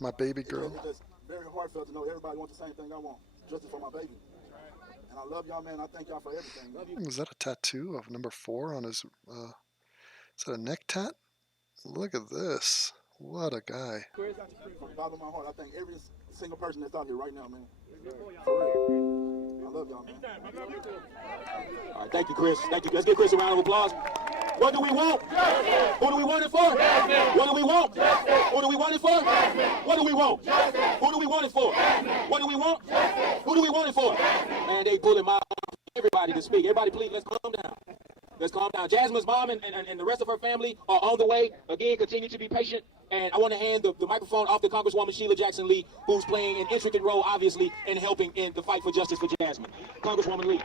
My baby girl. It's just very heartfelt to know everybody wants the same thing I want, justice for my baby. And I love y'all, man. I thank y'all for everything. Love you. Was that a tattoo of number 4 on his? Is that a neck tat? Look at this. What a guy. Chris, from the bottom of my heart, I thank every single person that's out here right now, man. For real. I love y'all, man. All right, thank you, Chris. Thank you. Let's give Chris a round of applause. What do we want? Who do we want it for? What do we want? Who do we want it for? What do we want? Who do we want it for? What do we want? Who do we want it for? Man, they pulling my everybody to speak. Everybody, please, let's calm down. Let's calm down. Jasmine's mom and the rest of her family are on the way. Again, continue to be patient. And I want to hand the microphone off to Congresswoman Sheila Jackson Lee, who's playing an intricate role, obviously, in helping in the fight for justice for Jasmine. Congresswoman Lee.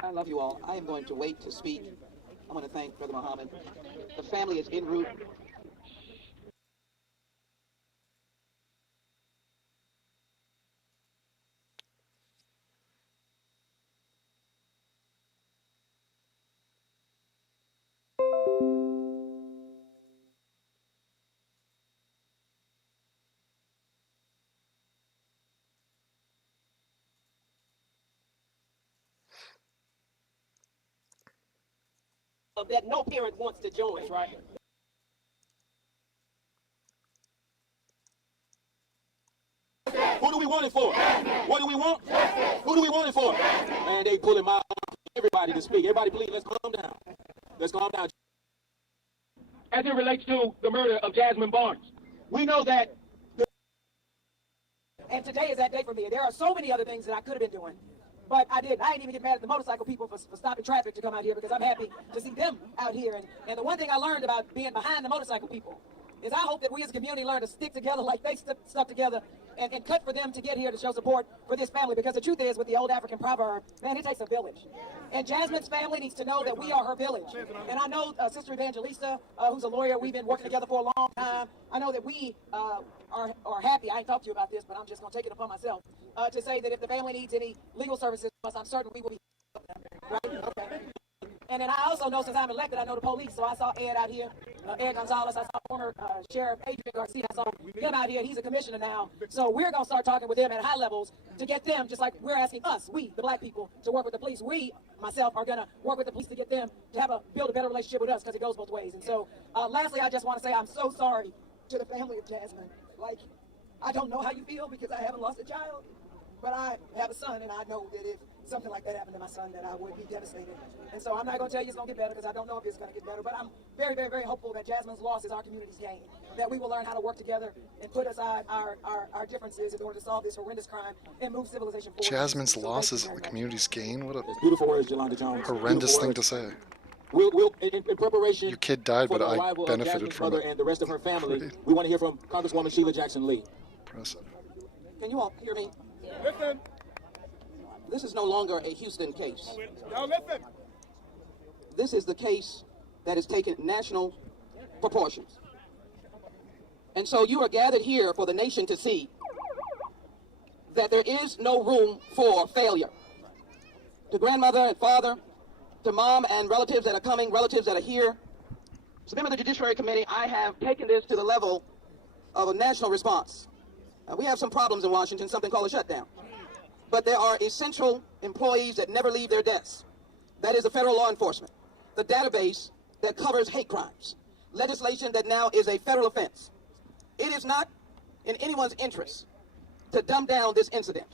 I love you all. I am going to wait to speak. I want to thank Brother Muhammad. The family is en route. That no parent wants to join. That's right. Who do we want it for? What do we want? Who do we want it for? Man, they pulling my everybody to speak. Everybody, please, let's calm down. Let's calm down. As it relates to the murder of Jasmine Barnes, we know that. And today is that day for me. There are so many other things that I could have been doing, but I didn't. I didn't even get mad at the motorcycle people for stopping traffic to come out here because I'm happy to see them out here. And the one thing I learned about being behind the motorcycle people is I hope that we as a community learn to stick together like they stuck together and cut for them to get here to show support for this family, because the truth is, with the old African proverb, man, it takes a village. And Jasmine's family needs to know that we are her village. And I know Sister Evangelista, who's a lawyer, we've been working together for a long time. I know that we are happy. I ain't talked to you about this, but I'm just going to take it upon myself to say that if the family needs any legal services from us, I'm certain we will be. Right? Okay. And then I also know, since I'm elected, I know the police. So I saw Ed out here, Ed Gonzalez. I saw former Sheriff Adrian Garcia. I saw him out here. He's a commissioner now. So we're going to start talking with them at high levels to get them, just like we're asking us, we, the black people, to work with the police. We, myself, are going to work with the police to get them to build a better relationship with us, because it goes both ways. And so lastly, I just want to say I'm so sorry to the family of Jasmine. Like, I don't know how you feel because I haven't lost a child, but I have a son, and I know that if something like that happened to my son, that I would be devastated. And so I'm not going to tell you it's going to get better, because I don't know if it's going to get better, but I'm very, very, very hopeful that Jasmine's loss is our community's gain, that we will learn how to work together and put aside our differences in order to solve this horrendous crime and move civilization forward. Jasmine's loss is the community's gain? What a Beautiful words, Yolanda Jones. horrendous thing to say. We'll in preparation. Your kid died, for but the I arrival of benefited Jasmine's from mother it. and the rest of her family. Pretty We want to hear from Congresswoman Sheila Jackson Lee. impressive. Can you all hear me? Listen. This is no longer a Houston case. Now listen. This is the case that has taken national proportions. And so you are gathered here for the nation to see that there is no room for failure. To grandmother and father, to mom and relatives that are coming, relatives that are here, as a member of the Judiciary Committee, I have taken this to the level of a national response. We have some problems in Washington, something called a shutdown. But there are essential employees that never leave their desks. That is the federal law enforcement, the database that covers hate crimes, legislation that now is a federal offense. It is not in anyone's interest to dumb down this incident.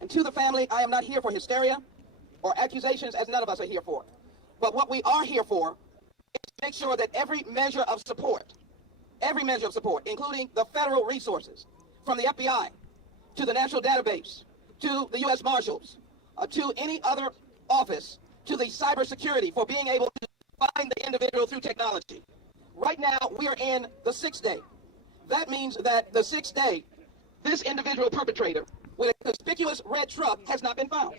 And to the family, I am not here for hysteria or accusations, as none of us are here for. But what we are here for is to make sure that every measure of support, including the federal resources, from the FBI to the national database, to the U.S. Marshals, to any other office, to the cybersecurity for being able to find the individual through technology. Right now, we are in the 6th day. That means that the 6th day, this individual perpetrator with a conspicuous red truck has not been found.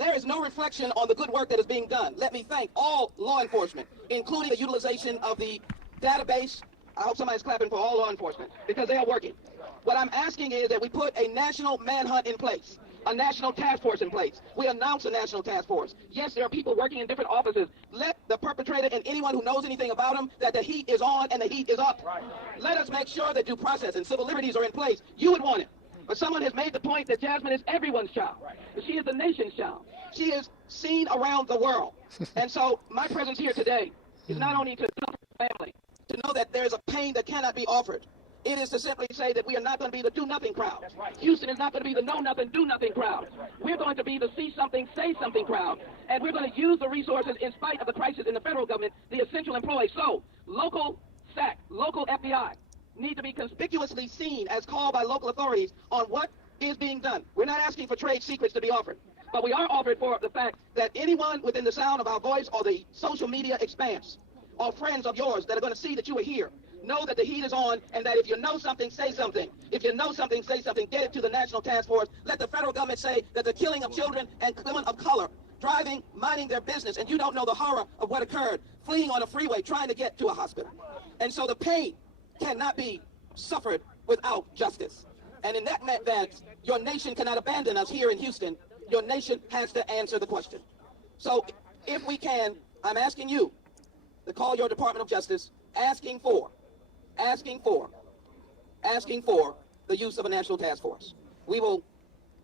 There is no reflection on the good work that is being done. Let me thank all law enforcement, including the utilization of the database. I hope somebody's clapping for all law enforcement, because they are working. What I'm asking is that we put a national manhunt in place. a national task force in place. We announced a national task force. Yes, there are people working in different offices. Let the perpetrator and anyone who knows anything about him that the heat is on and the heat is up. Right. Let us make sure that due process and civil liberties are in place. You would want it. But someone has made the point that Jasmine is everyone's child. Right. She is the nation's child. She is seen around the world. And so my presence here today is not only to comfort the family, to know that there is a pain that cannot be offered. It is to simply say that we are not going to be the do-nothing crowd. Right. Houston is not going to be the know-nothing, do-nothing crowd. Right. We're going to be the see-something, say-something crowd. And we're going to use the resources in spite of the crisis in the federal government, the essential employees. So, local SAC, local FBI, need to be conspicuously seen as called by local authorities on what is being done. We're not asking for trade secrets to be offered, but we are offered for the fact that anyone within the sound of our voice or the social media expanse or friends of yours that are going to see that you are here, know that the heat is on and that if you know something, say something. If you know something, say something. Get it to the National Task Force. Let the federal government say that the killing of children and women of color, driving, minding their business, and you don't know the horror of what occurred, fleeing on a freeway, trying to get to a hospital. And so the pain cannot be suffered without justice. And in that advance, your nation cannot abandon us here in Houston. Your nation has to answer the question. So if we can, I'm asking you to call your Department of Justice, asking for the use of a national task force. We will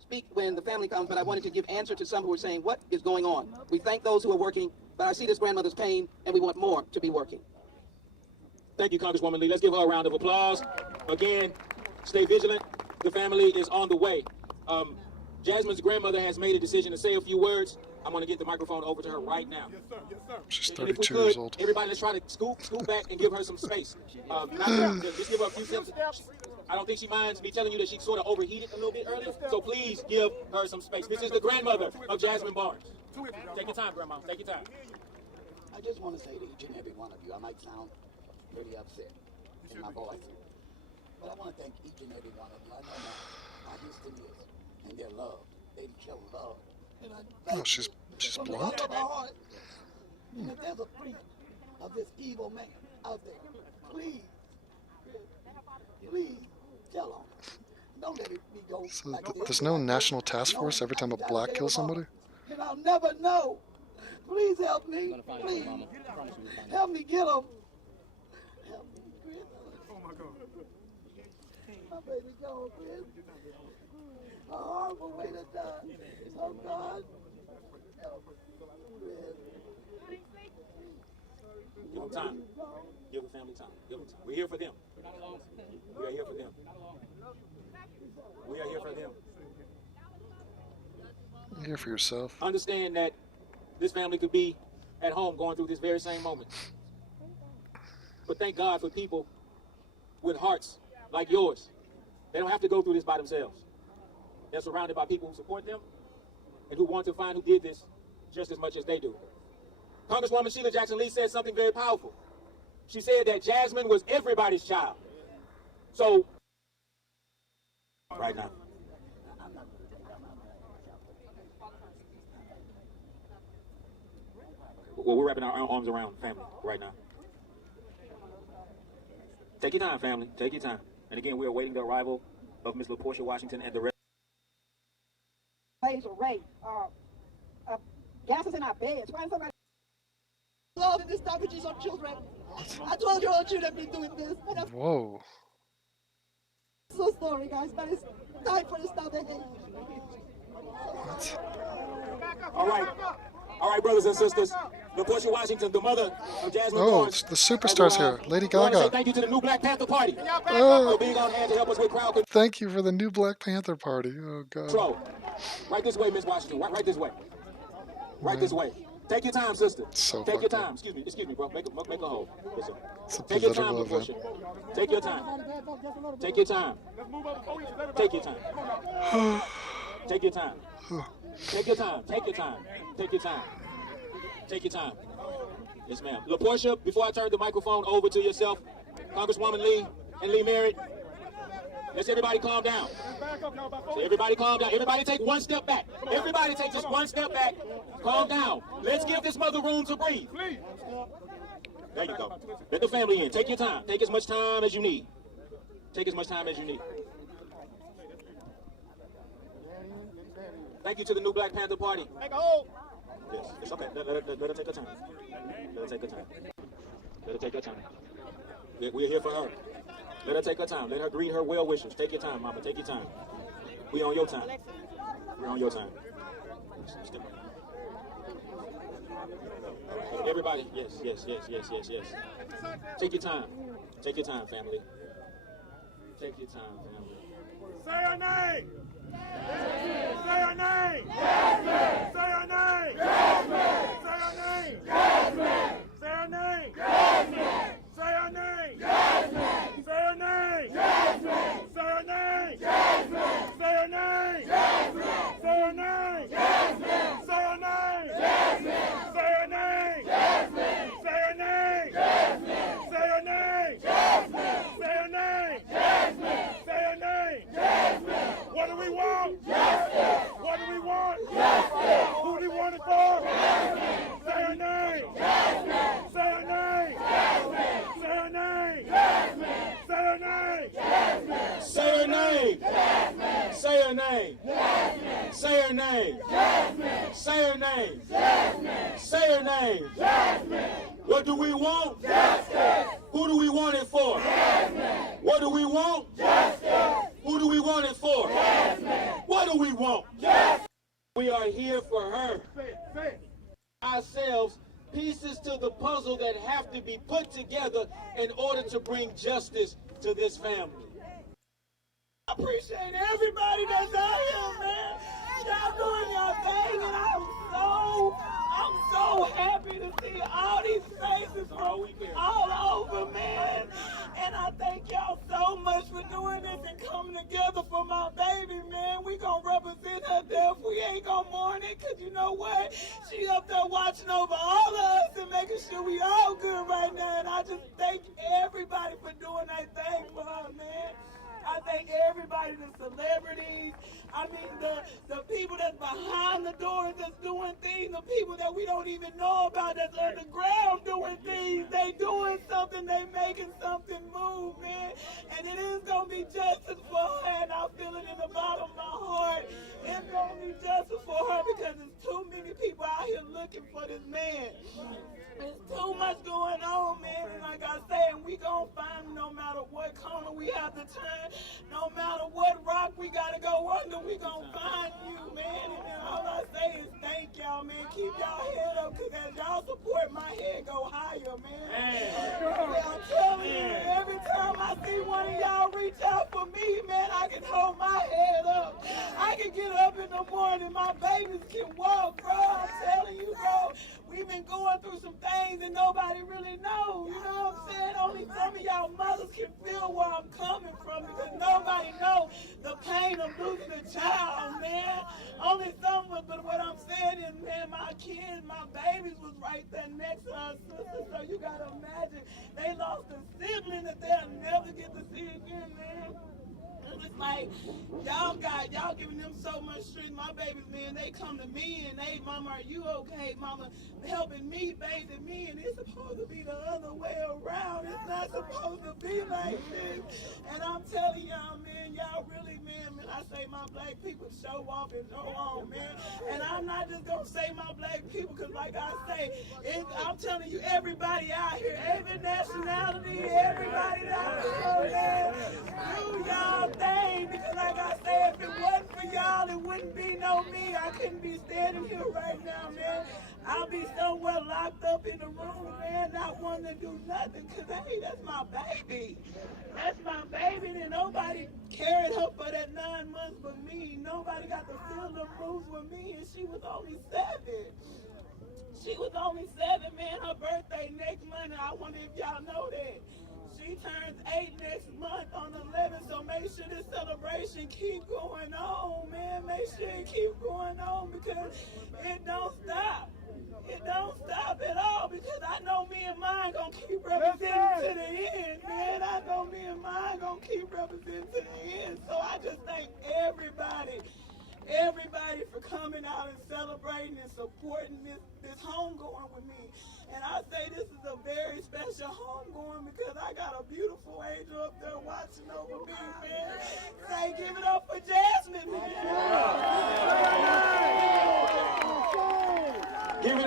speak when the family comes, but I wanted to give answer to some who are saying, what is going on? We thank those who are working, but I see this grandmother's pain, and we want more to be working. Thank you, Congresswoman Lee. Let's give her a round of applause. Again, stay vigilant. The family is on the way. Jasmine's grandmother has made a decision to say a few words. I'm going to get the microphone over to her right now. Yes, sir. Yes, sir. She's And if we 32 could, years old. everybody, let's try to scoot back and give her some space. Just give her a few steps. I don't think she minds me telling you that she sort of overheated a little bit earlier. So please give her some space. This is the grandmother of Jasmine Barnes. Take your time, Grandma. Take your time. I just want to say to each and every one of you, I might sound pretty upset in my voice, but I want to thank each and every one of you. I know how Houston is, and their love. They show love. And I thank she's from the blonde. bottom of my heart. And if there's a friend of this evil man out there, please tell him. Don't let it be go So like this. there's no national task force every time a black kills somebody? And I'll never know. Please help me. Please. Help me get him. Help me, Chris. Oh my God. My baby gone, Chris. A horrible way to die. Oh God. Help me, Chris. Give them time. Give the family time. Give them time. We're here for them. We are here for them. We are here for them. You're here for yourself. Understand that this family could be at home going through this very same moment. But thank God for people with hearts like yours. They don't have to go through this by themselves. They're surrounded by people who support them and who want to find who did this just as much as they do. Congresswoman Sheila Jackson Lee said something very powerful. She said that Jasmine was everybody's child. So, right now. Well, we're wrapping our arms around family right now. Take your time, family. Take your time. And again, we're awaiting the arrival of Ms. LaPortia Washington and the rest. Ray, gas is in our beds. Why is somebody Lord, and this stoppages of children. I told you all shouldn't be doing this. And I'm Whoa. so sorry, guys, but it's time for the stop again. All right, brothers and sisters. LaPortia Washington, the mother of Jasmine Oh, Barnes. the superstar's here. Lady I want to say Gaga. thank you to the new Black Panther Party Oh, for being on hand to help us with crowd thank you for the new Black Panther Party. Oh, God. control. Right this way, Miss Washington. Right this way. Right this way. Take your time, sister. So Take your fucked time. Excuse me, bro. Make a hold. Yes, sir. It's a Take your time, political event. LaPortia. Take your time. Take your time. Take your time. Take your time. Take your time. Take your time. Take your time. Take your time. Yes, ma'am. LaPortia, before I turn the microphone over to yourself, Congresswoman Lee and Lee Merritt, let's everybody calm down. So everybody calm down. Everybody take one step back. Everybody take just one step back. Calm down. Let's give this mother room to breathe. There you go. Let the family in. Take your time. Take as much time as you need. Take as much time as you need. Thank you to the new Black Panther Party. Make a hole. Yes, it's okay. Let her take her time. Let her take her time. Let her take her time. We're here for her. Let her take her time. Let her greet her well wishers. Take your time, mama. Take your time. We on your time. We're on your time. Everybody, yes. Take your time. Take your time, family. Take your time, family. Say your name! Say your name! Jasmine! Say your name! Jasmine! Say your name! Jasmine! Say your name! Jasmine! Say your name! Jasmine! Say your name! Jasmine! Say your name! Jasmine! Say your name! Jasmine! Say your name! Jasmine! Say your name! Jasmine! Say your name! Jasmine! Say your name! Jasmine! Say your name! Jasmine! Say your name! Jasmine! Say your name! Jasmine! What do we want? Justice! What do we want? Justice! Who do we want it for? Jasmine! Say your name! Jasmine! Say your name! Jasmine! Say your name! Jasmine! Say your name! Jasmine! Say her name. Jasmine. Say her name. Jasmine. Say her name. Jasmine. Say her name. Jasmine. Say her name. Jasmine. What do we want? Justice. Who do we want it for? Jasmine. What do we want? Justice. Who do we want it for? Jasmine. What do we want? Justice. We are here for her. Say it. Ourselves pieces to the puzzle that have to be put together in order to bring justice to this family. I appreciate everybody that's out here, man. Y'all doing your thing, and I'm so happy to see all these faces from all over, man. And I thank y'all so much for doing this and coming together for my baby, man. We gonna represent her death. We ain't gonna mourn it, cause you know what? She up there watching over all of us and making sure we all good right now. And I just thank everybody for doing that thing for her, man. I thank everybody, the celebrities, I mean the people that's behind the doors that's doing things, the people that we don't even know about that's underground doing things. They doing something, they making something move, man. And it is going to be justice for her, and I feel it in the bottom of my heart. It's going to be justice for her because there's too many people out here looking for this man. There's too much going on, man. And like I said, we gonna find him no matter what corner we have to turn, no matter what rock we gotta go under, we gonna find you, man. And then all I say is thank y'all, man. Keep y'all head up, cause as y'all support, my head go higher, man. I'm telling you, every time I see one of y'all reach out for me, man, I can hold my head up. I can get up in the morning, my babies can walk, bro. I'm telling you, bro. We've been going through some things and nobody really knows. You know what I'm saying? Only some of y'all mothers can feel where I'm coming from because nobody knows the pain of losing a child, man. Only some of us, but what I'm saying is, man, my kids, my babies was right there next to our sister. So you gotta imagine they lost a sibling that they'll never get to see again, man. It's like, y'all giving them so much strength. My babies, man, they come to me and they, mama, are you okay? Mama, helping me, bathing me, and it's supposed to be the other way around. It's not supposed to be like this. And I'm telling y'all, man, y'all really, man, I say my black people show off and go on, man. And I'm not just gonna say my black people, because like I say, I'm telling you, everybody out here, every nationality, everybody out here, man, do y'all thing, because like I said, if it wasn't for y'all, it wouldn't be no me. I couldn't be standing here right now, man. I'll be somewhere locked up in the room, man, not wanting to do nothing, because, hey, that's my baby. That's my baby, and nobody carried her for that 9 months but me. Nobody got to feel the moves with me, and she was only 7. She was only 7, man. Her birthday next month, I wonder if y'all know that. She turns 8 next month on the 11th, so make sure this celebration keep going on, man. Make sure it keep going on because it don't stop. It don't stop at all because I know me and mine gonna keep representing to the end, man. I know me and mine gonna keep representing to the end. So I just thank everybody for coming out and celebrating and supporting this homegoing with me. And I say this is a very special homegoing because I got a beautiful angel up there watching over me, man. Say, give it up for Jasmine, man.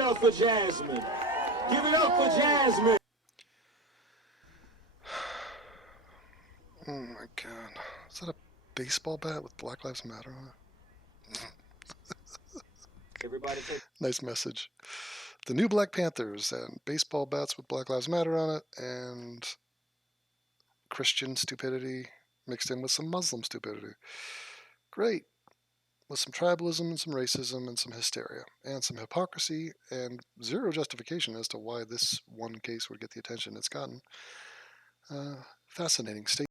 up for Jasmine. Give it up for Jasmine. Oh my God. Is that a baseball bat with Black Lives Matter on it? Everybody take. Nice message. The new Black Panthers and baseball bats with Black Lives Matter on it, and Christian stupidity mixed in with some Muslim stupidity. Great. With some tribalism and some racism and some hysteria and some hypocrisy and zero justification as to why this one case would get the attention it's gotten. Fascinating. Stay